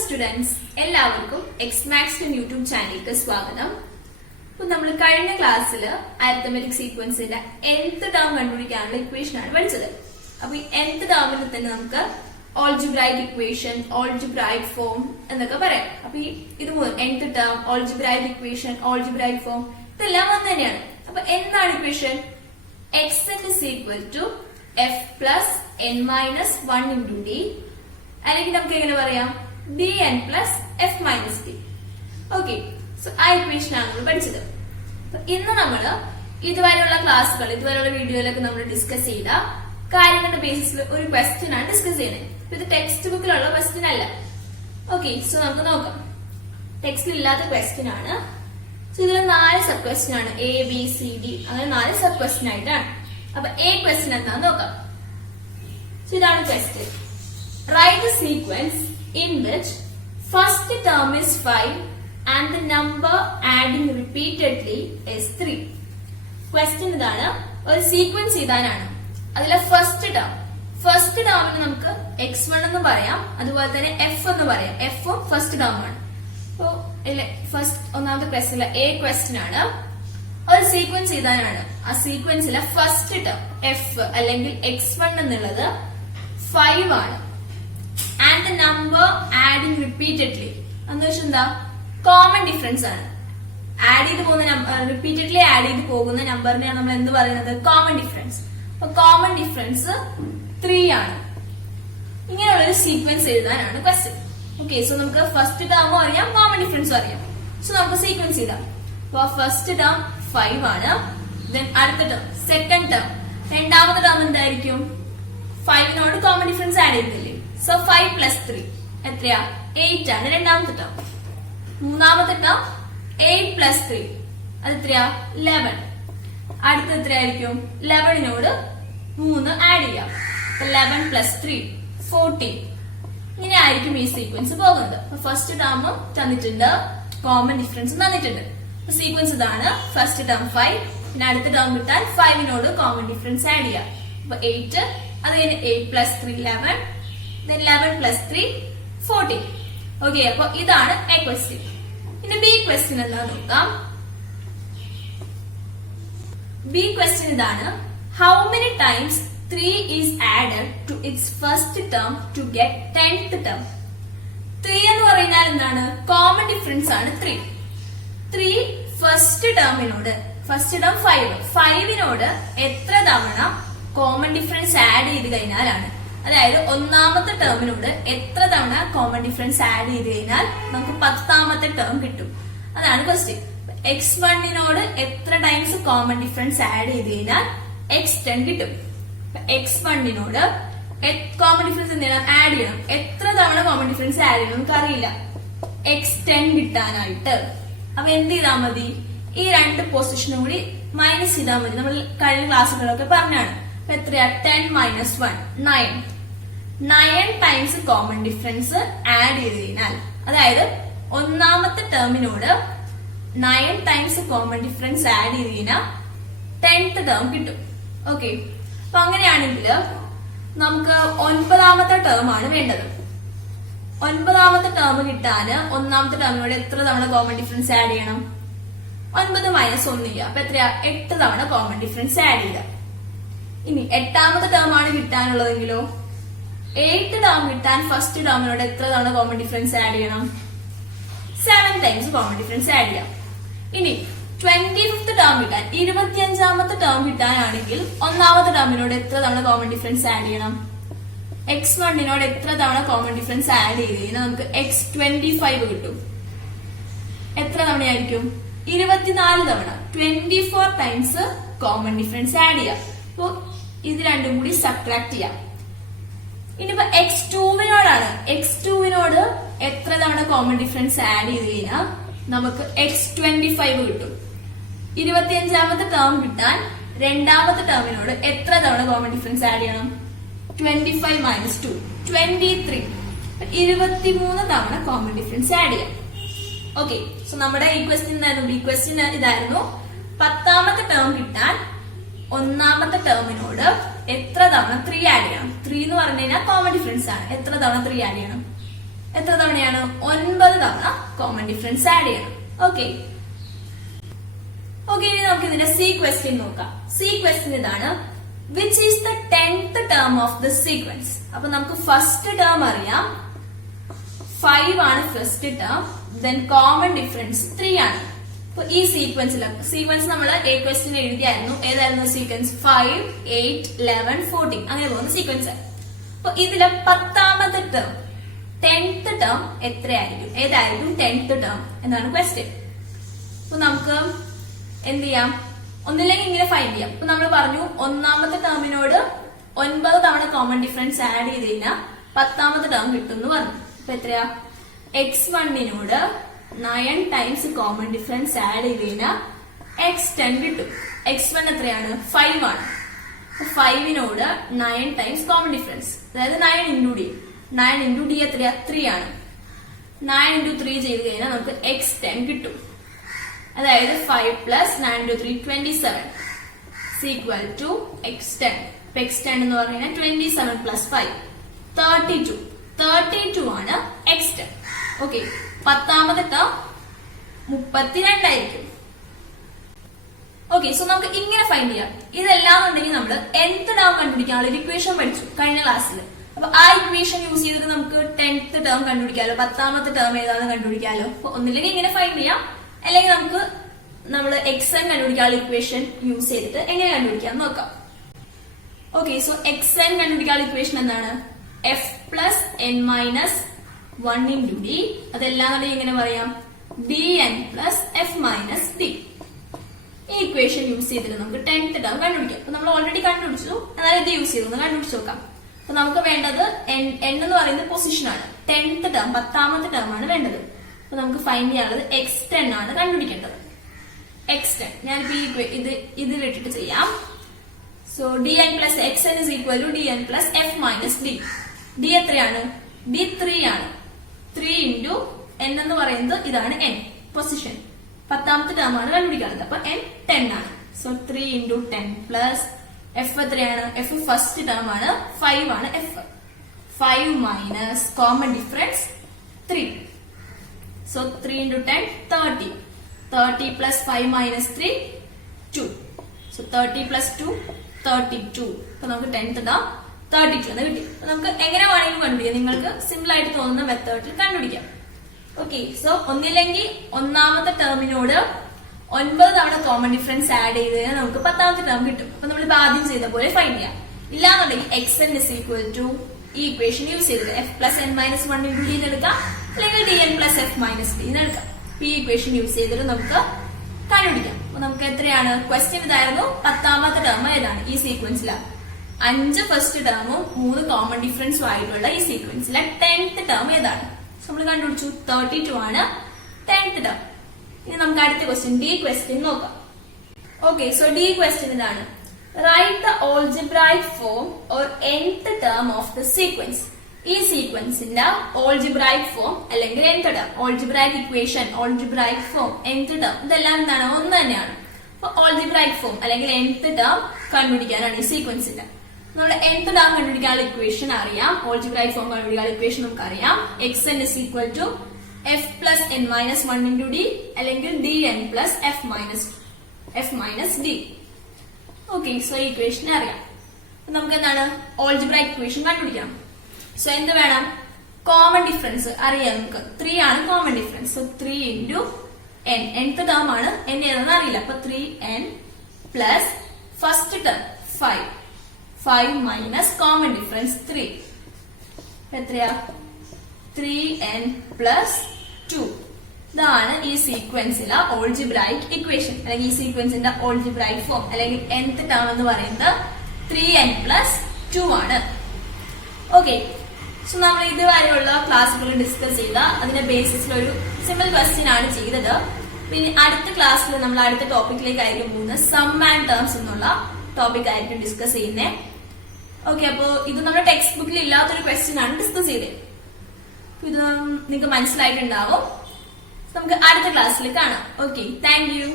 Students, എല്ലാവർക്കും x max YouTube ചാനലിലേക്ക് സ്വാഗതം. അപ്പൊ നമ്മൾ കഴിഞ്ഞ ക്ലാസ്സിൽ അരിത്തമെറ്റിക് സീക്വൻസിന്റെ nth ടേം കണ്ടുപിടിക്കാനുള്ള ഇക്വേഷൻ ആണ് പഠിച്ചത്. അപ്പൊ ഈ nth ടേമിന് തന്നെ നമുക്ക് ഓൾജിബ്രൈക് ഇക്വേഷൻ, ഓൾജിബ്രൈക് ഫോം എന്നൊക്കെ പറയാം. അപ്പൊ ഈ ഇത് nth term, algebraic equation, algebraic form ഇതെല്ലാം ഒന്ന് തന്നെയാണ്. അപ്പൊ എന്താണ് equation? xn is equal to f plus n minus 1 into d, അല്ലെങ്കിൽ നമുക്ക് എങ്ങനെ പറയാം, dn plus f minus d. Okay, so ആ ഇക്വേഷൻ ആണ് നമ്മൾ പഠിച്ചത്. ഇന്ന് നമ്മള് ഇതുവരെയുള്ള ക്ലാസ്സുകൾ, ഇതുവരെയുള്ള വീഡിയോയിലൊക്കെ നമ്മൾ ഡിസ്കസ് ചെയ്ത കാര്യങ്ങളുടെ ബേസിസിൽ ഒരു ക്വസ്റ്റ്യൻ ആണ് ഡിസ്കസ് ചെയ്യുന്നത്. ഇത് ടെക്സ്റ്റ് ബുക്കിലുള്ള ക്വസ്റ്റ്യൻ അല്ല. ഓക്കെ, സോ നമുക്ക് നോക്കാം. ടെക്സ്റ്റിൽ ഇല്ലാത്ത ക്വസ്റ്റ്യൻ ആണ്. സോ ഇതിൽ 4 സബ് ക്വസ്റ്റ്യൻ ആണ്, എ ബി സി ഡി, അങ്ങനെ 4 സബ് ക്വസ്റ്റ്യൻ ആയിട്ടാണ്. അപ്പൊ എ ക്വസ്റ്റ്യൻ എന്താന്ന് നോക്കാം. സോ ഇതാണ് question. Write a sequence in which first term is 5 and the number adding repeatedly is 3. Question ഇതാണ്, ഒരു സീക്വൻസ് ഇതാനാണ്. അതിലെ ഫസ്റ്റ് ടേമിന് നമുക്ക് x1 എന്ന് പറയാം, അതുപോലെ തന്നെ f എന്ന് പറയാം. എഫും ഫസ്റ്റ് ടേം ആണ്. അപ്പോ ഫസ്റ്റ് ഒന്നാമത്തെ ക്വസ്റ്റ്യൻ എ ക്വസ്റ്റ്യൻ ആണ്. ഒരു സീക്വൻസ് ഇതാനാണ്. ആ സീക്വൻസിലെ ഫസ്റ്റ് ടേം എഫ് അല്ലെങ്കിൽ x1 എന്നുള്ളത് 5 ആണ്. And the number adding repeatedly എന്ന് വെച്ചാൽ എന്താ, കോമൺ ഡിഫറൻസ് ആണ്. ആഡ് ചെയ്ത് പോകുന്ന റിപ്പീറ്റഡ്ലി ആഡ് ചെയ്ത് പോകുന്ന നമ്പറിനെയാണ് നമ്മൾ എന്ത് പറയുന്നത്, കോമൺ ഡിഫറൻസ്. അപ്പൊ കോമൺ ഡിഫറൻസ് 3 ആണ്. ഇങ്ങനെയുള്ളൊരു സീക്വൻസ് എഴുതാനാണ് ക്വസ്റ്റ്യൻ. ഓക്കെ, സോ നമുക്ക് ഫസ്റ്റ് ടേമും അറിയാം, കോമൺ ഡിഫറൻസും അറിയാം. സോ നമുക്ക് സീക്വൻസ് ചെയ്താം. അപ്പൊ ഫസ്റ്റ് ടേം 5 ആണ്. ദെൻ അടുത്ത ടേം സെക്കൻഡ് ടേം, രണ്ടാമത്തെ ടേം എന്തായിരിക്കും, 5നോട് കോമൺ ഡിഫറൻസ് ആഡ് ചെയ്തില്ലേ. സോ 5 പ്ലസ് 3 എത്രയാ, 8 ആണ് രണ്ടാമത്തെ ടേം. മൂന്നാമത്തെ ടേം 8 പ്ലസ് 3 അത് എത്രയാ, 11. അടുത്ത എത്രയായിരിക്കും, 11നോട് 3 ആഡ് ചെയ്യാം. 11 പ്ലസ് 3 14. ഇങ്ങനെ ആയിരിക്കും ഈ സീക്വൻസ് പോകുന്നത്. അപ്പൊ ഫസ്റ്റ് ടേമും തന്നിട്ടുണ്ട്, കോമൺ ഡിഫറൻസും തന്നിട്ടുണ്ട്. സീക്വൻസ് ഇതാണ്. ഫസ്റ്റ് ടേം 5, പിന്നെ അടുത്ത ടേം കിട്ടാൻ 5നോട് കോമൺ ഡിഫറൻസ് ആഡ് ചെയ്യാം. അപ്പൊ 8, അത് കഴിഞ്ഞ് 8 പ്ലസ് 3 11, then 11 plus 3 14. ഓക്കെ, അപ്പൊ ഇതാണ് എ ക്വസ്റ്റ്യൻ. ഇനി ബി ക്വസ്റ്റ്യൻ എന്താന്ന് നോക്കാം. ബി ക്വസ്റ്റ്യൻ ഇതാണ്, how many times 3 is added to its first term to get 10th term. 3 എന്ന് പറഞ്ഞാൽ എന്താണ്, കോമൺ ഡിഫറൻസ് ആണ് 3. 3 ഫസ്റ്റ് ടേമിനോട്, ഫസ്റ്റ് ടേം 5നോട് എത്ര തവണ കോമൺ ഡിഫറൻസ് ആഡ് ചെയ്ത് കഴിഞ്ഞാലാണ്, അതായത് ഒന്നാമത്തെ ടേമിനോട് എത്ര തവണ കോമൺ ഡിഫറൻസ് ആഡ് ചെയ്ത് കഴിഞ്ഞാൽ നമുക്ക് 10ാമത്തെ ടേം കിട്ടും. അതാണ് ക്വസ്റ്റ്യൻ. x1നോട് എത്ര ടൈംസ് കോമൺ ഡിഫറൻസ് ആഡ് ചെയ്ത് കഴിഞ്ഞാൽ x10 കിട്ടും. x1നോട് കോമൺ ഡിഫറൻസ് എന്താണ്, ആഡ് ചെയ്യണം. എത്ര തവണ കോമൺ ഡിഫറൻസ് ആഡ് ചെയ്യണം നമുക്ക് അറിയില്ല. x10 കിട്ടാനായിട്ട് അപ്പൊ എന്ത് ചെയ്താൽ മതി, ഈ 2 പൊസിഷനും കൂടി മൈനസ് ചെയ്താൽ മതി. നമ്മൾ കഴിഞ്ഞ ക്ലാസ്സുകളൊക്കെ പറഞ്ഞാണ്. എത്രയാ, 10 minus 1 9 times common difference add ചെയ്ത് കഴിഞ്ഞാൽ, അതായത് ഒന്നാമത്തെ ടേമിനോട് 9 ടൈംസ് കോമൺ ഡിഫറൻസ് ആഡ് ചെയ്ത് കഴിഞ്ഞാൽ 10th ടേം കിട്ടും. ഓക്കെ, അപ്പൊ അങ്ങനെയാണെങ്കിൽ നമുക്ക് 9ാമത്തെ ടേം ആണ് വേണ്ടത്. 9ാമത്തെ ടേം കിട്ടാന് ഒന്നാമത്തെ ടേമിനോട് എത്ര തവണ കോമൺ ഡിഫറൻസ് ആഡ് ചെയ്യണം, 9 മൈനസ് 1 ചെയ്യുക. അപ്പൊ എത്രയാ, 8 തവണ കോമൺ ഡിഫറൻസ് ആഡ് ചെയ്യുക. ഇനി 8ാമത്തെ ടേം ആണ് കിട്ടാനുള്ളതെങ്കിലോ, 8th ടേം കിട്ടാൻ ഫസ്റ്റ് ടേമിനോട് എത്ര തവണ കോമൺ ഡിഫറൻസ് ആഡ് ചെയ്യണം, 7 ടൈംസ് കോമൺ ഡിഫറൻസ് ആഡ് ചെയ്യാം. ഇനി 25th ടേം കിട്ടാൻ, 25ാമത്തെ ടേം കിട്ടാനാണെങ്കിൽ ഒന്നാമത്തെ ടേമിനോട് എത്ര തവണ കോമൺ ഡിഫറൻസ് ആഡ് ചെയ്യണം, x1നോട് എത്ര തവണ കോമൺ ഡിഫറൻസ് ആഡ് ചെയ്ത് കഴിഞ്ഞാൽ നമുക്ക് x25 കിട്ടും. എത്ര തവണയായിരിക്കും, 24 തവണ, 24 ടൈംസ് കോമൺ ഡിഫറൻസ് ആഡ് ചെയ്യാം. അപ്പോ ഇത് രണ്ടും കൂടി സബ്ട്രാക്ട് ചെയ്യാം. ഇനിയിപ്പോ x2നോടാണ്, x2നോട് എത്ര തവണ കോമൺ ഡിഫറൻസ് ആഡ് ചെയ്ത് കഴിഞ്ഞാൽ നമുക്ക് x25 കിട്ടും. 25ാമത്തെ ടേം കിട്ടാൻ രണ്ടാമത്തെ ടേമിനോട് എത്ര തവണ കോമൺ ഡിഫറൻസ് ആഡ് ചെയ്യണം, 25 മൈനസ് 2 23. 23 തവണ കോമൺ ഡിഫറൻസ് ആഡ് ചെയ്യാം. ഓക്കെ, സോ നമ്മുടെ ഈ ക്വസ്റ്റ്യൻ എന്തായിരുന്നു, ബി ക്വസ്റ്റ്യൻ ഇതായിരുന്നു. 10ാമത്തെ ടേം കിട്ടാൻ ഒന്നാമത്തെ ടേമിനോട് എത്ര തവണ 3 ആഡ് ചെയ്യണം. 3 എന്ന് പറഞ്ഞു കഴിഞ്ഞാൽ കോമൺ ഡിഫറൻസ് ആണ്. എത്ര തവണ 3 ആഡ് ചെയ്യണം, എത്ര തവണ തവണയാണ് 9 തവണ കോമൺ ഡിഫറൻസ് ആഡ് ചെയ്യണം. ഓക്കെ, ഇനി നമുക്ക് ഇതിന്റെ സി ക്വസ്റ്റ്യൻ നോക്കാം. സി ക്വസ്റ്റ്യൻ ഇതാണ്, which is the 10th term of the sequence. അപ്പൊ നമുക്ക് ഫസ്റ്റ് ടേം അറിയാം, 5 ആണ് first term, then common difference 3 ആണ്. അപ്പൊ ഈ സീക്വൻസ് നമ്മൾ എ ക്വസ്റ്റ്യൻ എഴുതിയായിരുന്നു. ഏതായിരുന്നു സീക്വൻസ്? 5, 8, 11, 14 അങ്ങനെ പോകുന്ന സീക്വൻസ്. അപ്പൊ ഇതിലെ 10ാമത്തെ ടേം 10th ടേം എത്രയായിരിക്കും? ഏതായിരിക്കും 10th ടേം എന്നാണ് ക്വസ്റ്റ്യൻ. അപ്പൊ നമുക്ക് എന്ത് ചെയ്യാം? ഒന്നില്ലെങ്കിൽ ഇങ്ങനെ ഫൈൻഡ് ചെയ്യാം. അപ്പൊ നമ്മൾ പറഞ്ഞു ഒന്നാമത്തെ ടേമിനോട് 9 തവണ കോമൺ ഡിഫറൻസ് ആഡ് ചെയ്ത് കഴിഞ്ഞാൽ 10ാമത്തെ ടേം കിട്ടും എന്ന് പറഞ്ഞു. അപ്പൊ എത്രയാ? x1നോട് 9 ടൈംസ് കോമൺ ഡിഫറൻസ് ആഡ് ചെയ്ത് കഴിഞ്ഞാൽ x10 കിട്ടും. x1 എത്രയാണ്? 5 ആണ്. 5നോട് 9 ടൈംസ് കോമൺ ഡിഫറൻസ്, അതായത് 9 ഇൻറ്റു ഡി. 9 ഇൻറ്റു ഡി എത്രയാ? 3 ആണ്. 9 ഇൻറ്റു 3 ചെയ്ത് കഴിഞ്ഞാൽ നമുക്ക് x10 കിട്ടും. അതായത് 5 plus 9 into 3 27 equal to x10. x10 എന്ന് പറഞ്ഞു കഴിഞ്ഞാൽ 27 പ്ലസ് 5 32 ആണ് x10. ഓക്കെ, 10ാമത്തെ ടേം 32 ആയിരിക്കും. ഓക്കെ, സോ നമുക്ക് ഇങ്ങനെ ഫൈൻഡ് ചെയ്യാം. ഇതെല്ലാം ഉണ്ടെങ്കിൽ നമ്മൾ nth ടേം കണ്ടുപിടിക്കാനുള്ള ഒരു ഇക്വേഷൻ പഠിച്ചു കഴിഞ്ഞ ക്ലാസ്സിൽ. അപ്പൊ ആ ഇക്വേഷൻ യൂസ് ചെയ്തിട്ട് നമുക്ക് 10th ടേം കണ്ടുപിടിക്കാലോ, 10ാമത്തെ ടേം ഏതാണെന്ന് കണ്ടുപിടിക്കാലോ. അപ്പൊ ഒന്നില്ലെങ്കിൽ ഇങ്ങനെ ഫൈൻഡ് ചെയ്യാം, അല്ലെങ്കിൽ നമുക്ക് xn കണ്ടുപിടിക്കാനുള്ള ഇക്വേഷൻ യൂസ് ചെയ്തിട്ട് എങ്ങനെ കണ്ടുപിടിക്കാം നോക്കാം. ഓക്കെ, സോ xn കണ്ടുപിടിക്കാനുള്ള ഇക്വേഷൻ എന്താണ്? f plus n minus 1 into D. അതെല്ലാം കൂടി എങ്ങനെ പറയാം? dn plus f minus d. ഈ ഇക്വേഷൻ യൂസ് ചെയ്തിട്ട് നമുക്ക് 10th ടേം കണ്ടുപിടിക്കാം. അപ്പൊ നമ്മൾ ഓൾറെഡി കണ്ടുപിടിച്ചു, എന്നാൽ ഇത് യൂസ് ചെയ്തൊന്ന് കണ്ടുപിടിച്ച് നോക്കാം. അപ്പൊ നമുക്ക് വേണ്ടത് n എന്ന് പറയുന്നത് പൊസിഷൻ ആണ്. 10th ടേം 10ാമത്തെ ടേം ആണ് വേണ്ടത്. അപ്പൊ നമുക്ക് ഫൈൻഡ് ചെയ്യാനുള്ളത് x10 ആണ് കണ്ടുപിടിക്കേണ്ടത്. x10 ഞാനിപ്പോ ഇതിലിട്ടിട്ട് ചെയ്യാം. So dn plus xn is equal to dn plus f minus d. d എത്രയാണ്? d 3 ആണ്. 3 ഇൻറ്റു n എന്ന് പറയുന്നത് ഇതാണ് n പൊസിഷൻ. 10ാമത്തെ ടേം ആണ് കണ്ടുപിടിക്കാനുള്ളത്. അപ്പൊ n 10 ആണ്. സോ 3 ഇൻറ്റു 10 പ്ലസ് f എത്രയാണ്? f ഫസ്റ്റ് ടേം ആണ്, 5 ആണ് f. 5 minus common difference 3. So 3 into 10 30. 30 plus 5 minus 3 2. So 30 plus 2 32. അപ്പൊ നമുക്ക് 10th ടേം 32 എന്ന് കിട്ടി. അപ്പൊ നമുക്ക് എങ്ങനെ വേണമെങ്കിലും കണ്ടുപിടിക്കാം. നിങ്ങൾക്ക് സിമ്പിൾ ആയിട്ട് തോന്നുന്ന മെത്തേഡിൽ കണ്ടുപിടിക്കാം. ഓക്കെ, സോ ഒന്നില്ലെങ്കിൽ ഒന്നാമത്തെ ടേമിനോട് 9 തവണ കോമൺ ഡിഫറൻസ് ആഡ് ചെയ്ത് കഴിഞ്ഞാൽ നമുക്ക് 10ാമത്തെ ടേം കിട്ടും. അപ്പൊ നമ്മൾ ആദ്യം ചെയ്ത പോലെ ഫൈൻഡ് ചെയ്യാം. ഇല്ലാന്നുണ്ടെങ്കിൽ xn ഇസ് ഈക്വൽ ടു ഈ ഇക്വേഷൻ യൂസ് ചെയ്തിട്ട് f plus n minus 1 into D എടുക്കാം, അല്ലെങ്കിൽ dn plus f minus d എടുക്കാം. ഈ ഇക്വേഷൻ യൂസ് ചെയ്തിട്ട് നമുക്ക് കണ്ടുപിടിക്കാം. അപ്പൊ നമുക്ക് എത്രയാണ്? ക്വസ്റ്റ്യൻ ഇതായിരുന്നു, 10ാമത്തെ ടേം ഏതാണ് ഈ സീക്വൻസിലാണ്? 5 ഫസ്റ്റ് ടേമും 3 കോമൺ ഡിഫറൻസും ആയിട്ടുള്ള ഈ സീക്വൻസിലെ 10th ടേം ഏതാണ്? നമ്മൾ കണ്ടുപിടിച്ചു 32 ആണ് 10th ടേം. ഇനി നമുക്ക് അടുത്ത ക്വസ്റ്റ്യൻ ഡി ക്വസ്റ്റ്യൻ നോക്കാം. ഓക്കെ, സോ ഡി ക്വസ്റ്റ്യൻ ഇതാണ്, write the algebraic form or nth term of the sequence. ഈ സീക്വൻസിന്റെ ഓൾജിബ്രായിക് ഫോം അല്ലെങ്കിൽ nth term, algebraic equation, algebraic form, nth term ഇതെല്ലാം എന്താണ്? ഒന്ന് തന്നെയാണ്. അപ്പൊ ഓൾജിബ്രായിക് ഫോം അല്ലെങ്കിൽ nth ടേം കണ്ടുപിടിക്കാനാണ് ഈ സീക്വൻസിന്റെ. നമ്മുടെ nth ടേം കണ്ടുപിടിക്കാനുള്ള ഇക്വേഷൻ അറിയാം, ഓൾജിബ്രായിക് ഫോം കണ്ടുപിടിക്കാനുള്ള ഇക്വേഷൻ നമുക്ക് അറിയാം. xn is equal to f plus n minus 1 into D, അല്ലെങ്കിൽ dn plus f minus d. Okay, so ഈ ഇക്വേഷൻ അറിയാം. നമുക്ക് എന്താണ്? ഓൾജിബ്രായിക് ഇക്വേഷൻ കണ്ടുപിടിക്കാം. സോ എന്ത് വേണം? കോമൺ ഡിഫറൻസ് അറിയാം നമുക്ക്. 3 ആണ് common difference. So 3 into n. nth term ആണ്, n ഏതാണെന്ന് അറിയില്ല. അപ്പൊ 3n plus first term 5 minus common difference 3 എത്രയാ? 3n plus 2. ഇതാണ് ഈ സീക്വൻസിലെ ഓൾജിബ്രായിക് ഇക്വേഷൻ, അല്ലെങ്കിൽ ഈ സീക്വൻസിന്റെ ഓൾജിബ്രായിക് ഫോം, അല്ലെങ്കിൽ nth ടേം എന്ന് പറയുന്നത് 3n പ്ലസ് 2 ആണ്. ഓക്കെ, സോ നമ്മൾ ഇതുവരെയുള്ള ക്ലാസ്സുകൾ ഡിസ്കസ് ചെയ്ത അതിന്റെ ബേസിസിൽ ഒരു സിമ്പിൾ ക്വസ്റ്റ്യൻ ആണ് ചെയ്തത്. പിന്നെ അടുത്ത ക്ലാസ്സിൽ നമ്മൾ അടുത്ത ടോപ്പിക്കിലേക്കായിരിക്കും പോകുന്നത്. സം ആൻഡ് ടേംസ് എന്നുള്ള ടോപ്പിക് ആയിരിക്കും ഡിസ്കസ് ചെയ്യുന്നത്. ഓക്കെ, അപ്പോ ഇത് നമ്മുടെ ടെക്സ്റ്റ് ബുക്കിൽ ഇല്ലാത്തൊരു ക്വസ്റ്റ്യൻ ആണ് ഡിസ്കസ് ചെയ്തത്. ഇത് നിങ്ങൾക്ക് മനസ്സിലായിട്ടുണ്ടാവും. നമുക്ക് അടുത്ത ക്ലാസ്സിൽ കാണാം. Okay, thank you.